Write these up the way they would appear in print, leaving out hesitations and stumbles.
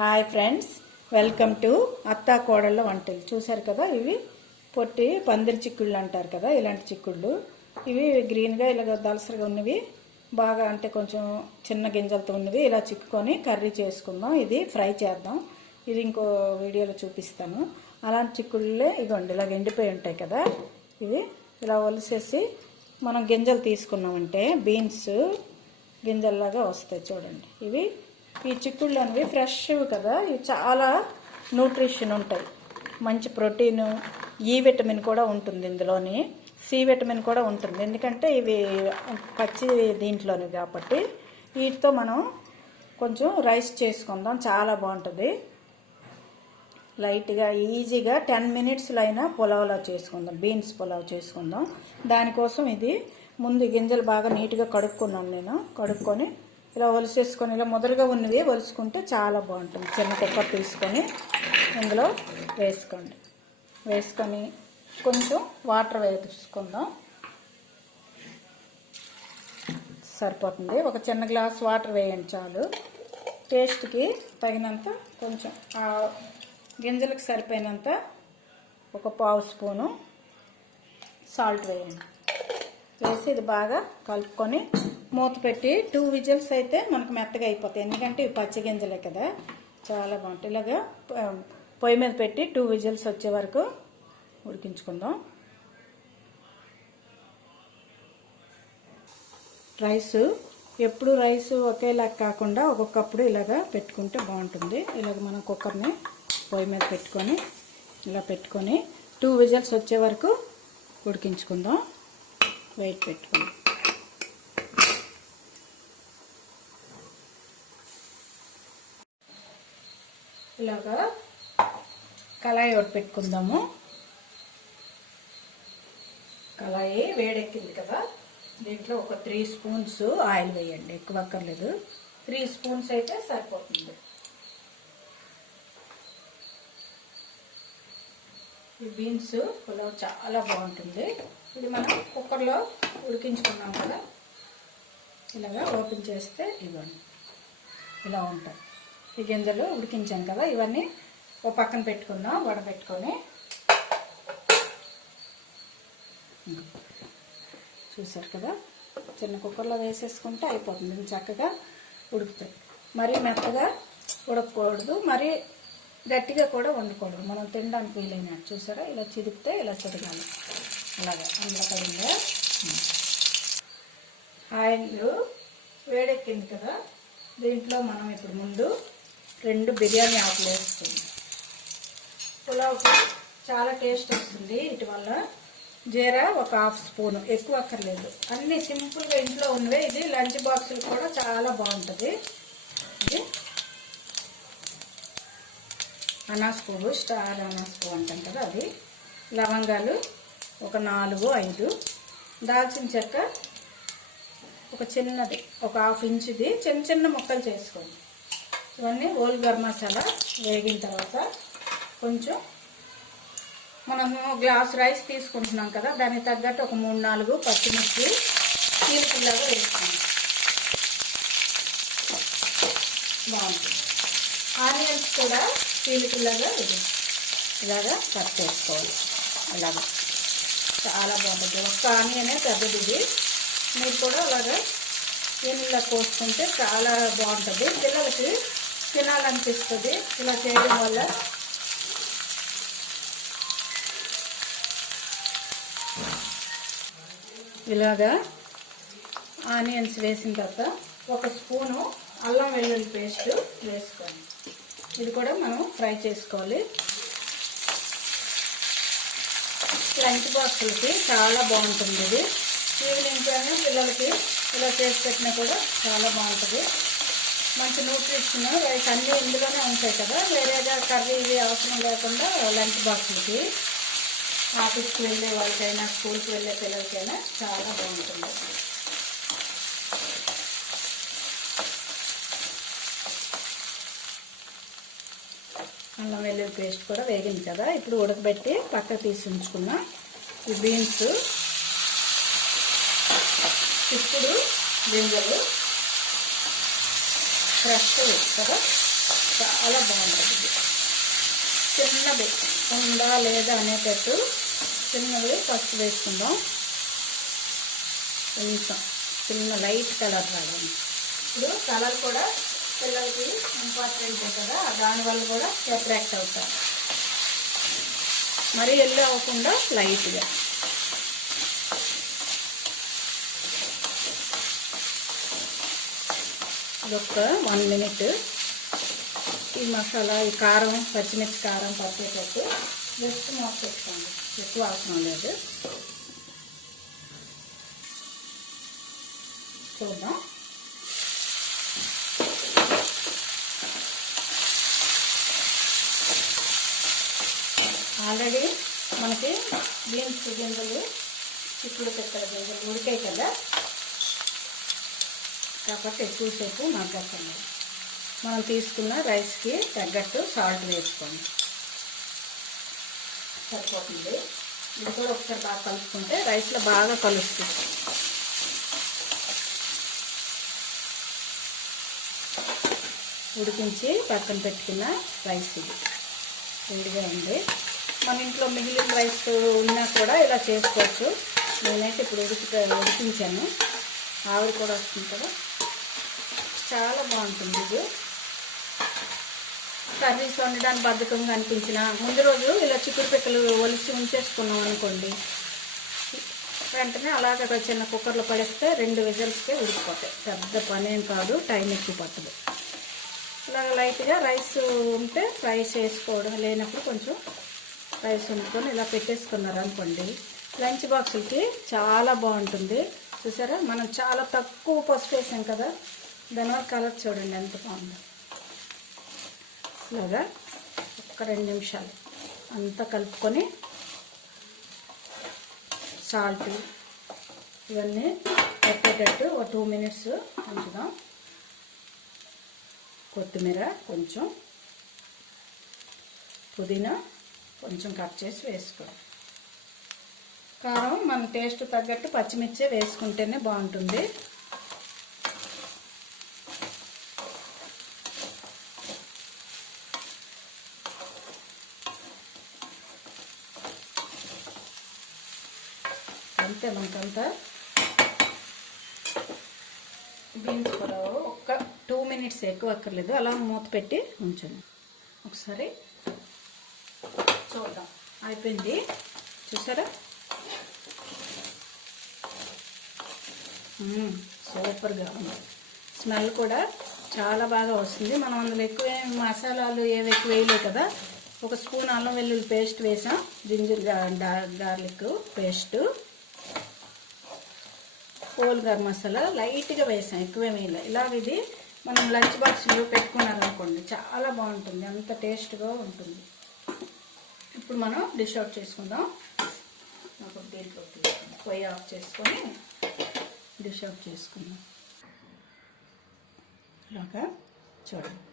Hi friends, welcome to అత్తా కోడళ్ళ వంటలు. చూసారు కదా, ఇవి పొట్టి పందిరి చిక్కుళ్ళు అంటారు కదా, ఇలాంటి చిక్కుళ్ళు. ఇవి గ్రీన్గా ఇలాగ దలసరిగా ఉన్నవి, బాగా అంటే కొంచెం చిన్న గింజలతో ఉన్నవి. ఇలా చిక్కుకొని కర్రీ చేసుకుందాం. ఇది ఫ్రై చేద్దాం. ఇది ఇంకో వీడియోలో చూపిస్తాను. అలాంటి చిక్కుళ్ళే ఇగోండి, ఇలాగ ఎండిపోయి ఉంటాయి కదా. ఇవి ఇలా ఒలిసేసి మనం గింజలు తీసుకున్నామంటే బీన్స్ గింజల్లాగా వస్తాయి. చూడండి, ఇవి ఈ చిక్కుళ్ళు అనేవి ఫ్రెష్ కదా. ఇవి చాలా న్యూట్రిషన్ ఉంటాయి, మంచి ప్రోటీను, ఈ విటమిన్ కూడా ఉంటుంది ఇందులోని, సి విటమిన్ కూడా ఉంటుంది. ఎందుకంటే ఇవి పచ్చి దీంట్లోని కాబట్టి. వీటితో మనం కొంచెం రైస్ చేసుకుందాం, చాలా బాగుంటుంది. లైట్గా ఈజీగా 10 మినిట్స్లో అయినా పులావ్లా చేసుకుందాం, బీన్స్ పులావ్ చేసుకుందాం. దానికోసం ఇది ముందు గింజలు బాగా నీట్గా కడుక్కున్నాను నేను. కడుక్కొని ఇలా ఒలిసేసుకొని, ఇలా మొదలుగా ఉన్నవి ఒలుసుకుంటే చాలా బాగుంటుంది. చిన్న కుక్కర్ తీసుకొని ఇందులో వేసుకోండి. వేసుకొని కొంచెం వాటర్ వేసుకుందాం, సరిపోతుంది. ఒక చిన్న గ్లాస్ వాటర్ వేయండి చాలు. టేస్ట్కి తగినంత కొంచెం గింజలకు సరిపోయినంత ఒక పావు స్పూను సాల్ట్ వేయండి. వేసి ఇది బాగా కలుపుకొని మూత పెట్టి 2 విజిల్స్ అయితే మనకు మెత్తగా అయిపోతాయి. ఎందుకంటే ఇవి పచ్చి గింజలే కదా, చాలా బాగుంటాయి. ఇలాగా పొయ్యి మీద పెట్టి 2 విజిల్స్ వచ్చే వరకు ఉడికించుకుందాం. రైసు ఎప్పుడు రైసు ఒకేలా కాకుండా ఒక్కొక్కప్పుడు ఇలాగా పెట్టుకుంటే బాగుంటుంది. ఇలాగ మనం కుక్కర్ని పొయ్యి మీద పెట్టుకొని ఇలా పెట్టుకొని 2 విజిల్స్ వచ్చే వరకు ఉడికించుకుందాం. వెయిట్ పెట్టుకుందాం. ఇలాగా కళాయి ఒకటి పెట్టుకుందాము. కళాయి వేడెక్కింది కదా, దీంట్లో ఒక 3 స్పూన్స్ ఆయిల్ వేయండి. ఎక్కువ అక్కర్లేదు, 3 స్పూన్స్ అయితే సరిపోతుంది. ఈ బీన్స్ పులావ్ చాలా బాగుంటుంది. ఇది మనం కుక్కర్లో ఉడికించుకున్నాం కదా, ఇలాగా ఓపెన్ చేస్తే ఇవ్వండి ఇలా ఉంటాయి. ఈ గింజలు ఉడికించాం కదా, ఇవన్నీ ఒక పక్కన పెట్టుకుందాం. వడబెట్టుకొని చూసారు కదా, చిన్న కుక్కర్లో వేసేసుకుంటే అయిపోతుంది. చక్కగా ఉడుకుతాయి. మరీ మెత్తగా ఉడకకూడదు, మరీ గట్టిగా కూడా వండకూడదు. మనం తినడానికి వీలైనట్టు చూసారా, ఇలా చిదిపితే ఇలా చిరగాలి. అలాగే అందులో పడిందా. ఆయిల్ వేడెక్కింది కదా, దీంట్లో మనం ఇప్పుడు ముందు 2 బిర్యానీ ఆకులు వేసుకుందాం. పులావ్కి చాలా టేస్ట్ వస్తుంది వీటి వల్ల. జీరా ఒక 1/2 స్పూను, ఎక్కువ అక్కర్లేదు. అన్నీ సింపుల్గా ఇంట్లో ఉన్నవే. ఇది లంచ్ బాక్సులు కూడా చాలా బాగుంటుంది. ఇది అనాస్ పువ్వు, స్టార్ అనాస్ పువ్వు అంటాం కదా, అది. లవంగాలు ఒక 4-5, దాల్చిన చెక్క ఒక చిన్నది, ఒక 1/2 ఇంచుది చిన్న చిన్న ముక్కలు చేసుకోండి. ఇవన్నీ హోల్ గరం మసాలా వేగిన తర్వాత కొంచెం మనము గ్లాస్ రైస్ తీసుకుంటున్నాం కదా, దానికి తగ్గట్టు ఒక 3-4 పచ్చిమిర్చి చీలికలాగా వేసుకోండి. బాగుంటుంది. ఆనియన్స్ కూడా చీలికలాగా ఇలాగా కట్ చేసుకోవాలి. అలాగా చాలా బాగుంటుంది. ఒక్క ఆనియనే పెద్దది ఇది. మీరు కూడా అలాగా నీళ్ళలో కోసుకుంటే చాలా బాగుంటుంది. పిల్లలకి తినాలనిపిస్తుంది ఇలా చేయడం వల్ల. ఇలాగా ఆనియన్స్ వేసిన తర్వాత 1 స్పూను అల్లం వెల్లుల్లి పేస్ట్ వేసుకోండి. ఇది కూడా మనం ఫ్రై చేసుకోవాలి. లంచ్ బాక్సులకి చాలా బాగుంటుంది ఇది. ఈవినింగ్ కానీ పిల్లలకి ఇలా చేసి పెట్టినా కూడా చాలా బాగుంటుంది. మంచి న్యూట్రిషన్, రైస్ అన్నీ ఇందులోనే ఉంటాయి కదా. వేరేగా కర్రీ ఇవి అవసరం లేకుండా లంచ్ బాక్సులకి, ఆఫీస్కి వెళ్ళే వాళ్ళకైనా స్కూల్కి వెళ్ళే పిల్లలకైనా చాలా బాగుంటుంది. అల్లం వెల్లుల్లి పేస్ట్ కూడా వేగింది కదా. ఇప్పుడు ఉడకబెట్టి పక్కకు తీసి ఉంచుకున్న ఈ బీన్స్, ఇప్పుడు గింజలు ఫ్రెష్ కదా, చాలా బాగుంటుంది. చిన్నది ఉందా లేదా అనేటట్టు చిన్నది ఫస్ట్ వేసుకుందాం. కొంచెం చిన్న లైట్ కలర్ రావాలి. ఇప్పుడు కలర్ కూడా పిల్లలకి ఇంపార్టెంట్ కదా, దానివల్ల కూడా అట్రాక్ట్ అవుతారు. మరీ ఎల్లో అవ్వకుండా లైట్గా. ఇదొక 1 మినిట్ ఈ మసాలా, ఈ కారం, పచ్చిమిర్చి కారం పట్టేటట్టు జస్ట్ మూత పెట్టుకోండి. ఎక్కువ అవసరం లేదు. చూద్దాం. ఆల్రెడీ మనకి బీన్స్ గింజలు, చిక్కుడు పిక్కల గింజలు ఉడికాయి కదా, కాబట్టి ఎక్కువసేపు మగ్గక్కర్లేదు. మనం తీసుకున్న రైస్కి తగ్గట్టు సాల్ట్ వేసుకోండి, సరిపోతుంది. ఇది కూడా ఒకసారి బాగా కలుపుకుంటే రైస్లో బాగా కలుస్తుంది. ఉడికించి పక్కన పెట్టుకున్న రైస్ ఇది వేడిగా ఉంది. మన ఇంట్లో మిగిలిన రైస్ ఉన్నా కూడా ఇలా చేసుకోవచ్చు. నేనైతే ఇప్పుడు ఉడికించాను. ఆవిరి కూడా వస్తుంది కదా, చాలా బాగుంటుంది. ఇది కర్రీస్ వండడానికి బద్ధకంగా అనిపించిన ముందు రోజు ఇలా చిక్కుడు పిక్కలు ఒలిసి ఉంచేసుకున్నాం అనుకోండి, వెంటనే అలాగ చిన్న కుక్కర్లో పడేస్తే 2 విజిల్స్కే ఉడికిపోతాయి. పెద్ద పని ఏం కాదు, టైం ఎక్కువ పట్టదు. ఇలాగ లైట్గా రైస్ ఉంటే రైస్ వేసుకోవడం, లేనప్పుడు కొంచెం రైస్ వండుకొని ఇలా పెట్టేసుకున్నారు అనుకోండి, లంచ్ బాక్సులకి చాలా బాగుంటుంది. చూసారా, మనం చాలా తక్కువ పసుపు వేసాం కదా, దానివల్ల కలర్ చూడండి ఎంత బాగుందో. ఇలాగా ఒక 2 నిమిషాలు అంతా కలుపుకొని సాల్ట్ ఇవన్నీ పెట్టేటట్టు ఒక 2 మినిట్స్ ఉంచుదాం. కొత్తిమీర కొంచెం, పుదీనా కొంచెం కట్ చేసి వేసుకోవాలి. కారం మన టేస్ట్ తగ్గట్టు పచ్చిమిర్చి వేసుకుంటేనే బాగుంటుంది. అంతే, మనకంతా బీన్స్ పులావ్ ఒక 2 మినిట్స్, ఎక్కువ అక్కర్లేదు. అలా మూత పెట్టి ఉంచండి. ఒకసారి చూద్దాం. అయిపోయింది, చూసారా, సూపర్గా ఉంది. స్మెల్ కూడా చాలా బాగా వస్తుంది. మనం అందులో ఎక్కువ మసాలాలు ఏవి ఎక్కువ వేయలేదు కదా. ఒక స్పూన్ అల్లం వెల్లుల్లి పేస్ట్ వేసాం, ginger garlic paste, whole garam masala లైట్గా వేసాం, ఎక్కువేమీ వేయలేదు. ఇలాగ ఇది మనం లంచ్ బాక్స్లో పెట్టుకున్నారనుకోండి, చాలా బాగుంటుంది, అంత టేస్ట్గా ఉంటుంది. ఇప్పుడు మనం డిష్ అవుట్ చేసుకుందాం. ఒక దీంట్లో పొయ్యి ఆఫ్ చేసుకొని డిష్ అవుట్ చేసుకుందాం. ఇలాగా చూడండి,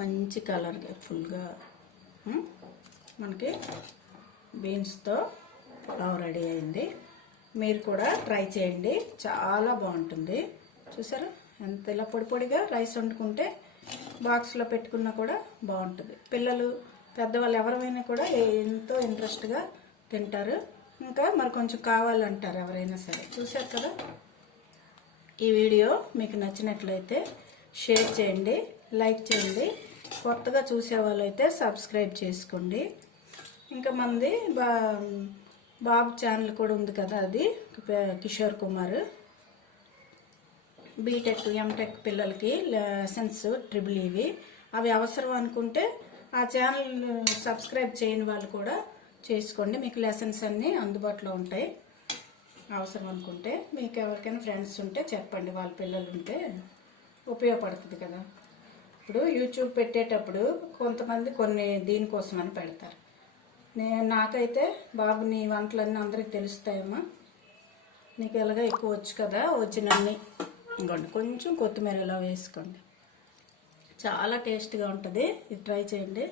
మంచి కలర్గా ఫుల్గా మనకి బీన్స్తో పులావ్ రెడీ అయింది. మీరు కూడా ట్రై చేయండి, చాలా బాగుంటుంది. చూసారా, ఎంత ఇలా పొడి పొడిగా రైస్ వండుకుంటే బాక్స్లో పెట్టుకున్నా కూడా బాగుంటుంది. పిల్లలు, పెద్దవాళ్ళు ఎవరైనా కూడా ఎంతో ఇంట్రెస్ట్గా తింటారు. ఇంకా మరి కొంచెం కావాలంటారు ఎవరైనా సరే. చూసారు కదా, ఈ వీడియో మీకు నచ్చినట్లయితే షేర్ చేయండి, లైక్ చేయండి. కొత్తగా చూసే వాళ్ళైతే సబ్స్క్రైబ్ చేసుకోండి. ఇంకా మంది బాబు ఛానల్ కూడా ఉంది కదా, అది కిషోర్ కుమార్. బీటెక్, ఎంటెక్ పిల్లలకి లెసన్స్ ట్రిబుల్ ఇవి అవి అవసరం అనుకుంటే ఆ ఛానల్ సబ్స్క్రైబ్ చేయని వాళ్ళు కూడా చేసుకోండి. మీకు లెసన్స్ అన్నీ అందుబాటులో ఉంటాయి. అవసరం అనుకుంటే మీకు ఎవరికైనా ఫ్రెండ్స్ ఉంటే చెప్పండి, వాళ్ళ పిల్లలు ఉంటే ఉపయోగపడుతుంది కదా. ఇప్పుడు యూట్యూబ్ పెట్టేటప్పుడు కొంతమంది కొన్ని దీనికోసమని పెడతారు. నాకైతే బాబు నీ వంటలన్నీ అందరికి తెలుస్తాయమ్మా, నీకు ఎలాగా ఎక్కువ వచ్చు కదా, వచ్చినన్ని ఇంకోండి కొంచెం కొత్తిమీర ఇలా వేసుకోండి, చాలా టేస్ట్గా ఉంటుంది. ఇది ట్రై చేయండి.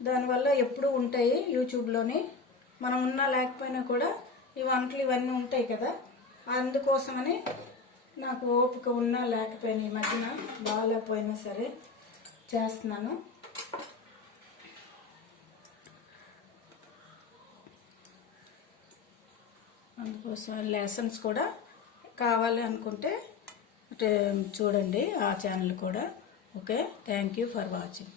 దానివల్ల ఎప్పుడూ ఉంటాయి యూట్యూబ్లోని, మనం ఉన్నా లేకపోయినా కూడా ఈ వంటలు ఇవన్నీ ఉంటాయి కదా, అందుకోసమని నాకు ఓపిక ఉన్నా లేకపోయినా ఈ మధ్యన బాగాలేకపోయినా సరే చేస్తున్నాను. అందుకోసం లెసన్స్ కూడా కావాలి అనుకుంటే చూడండి ఆ ఛానల్ కూడా. Okay, thank you for watching.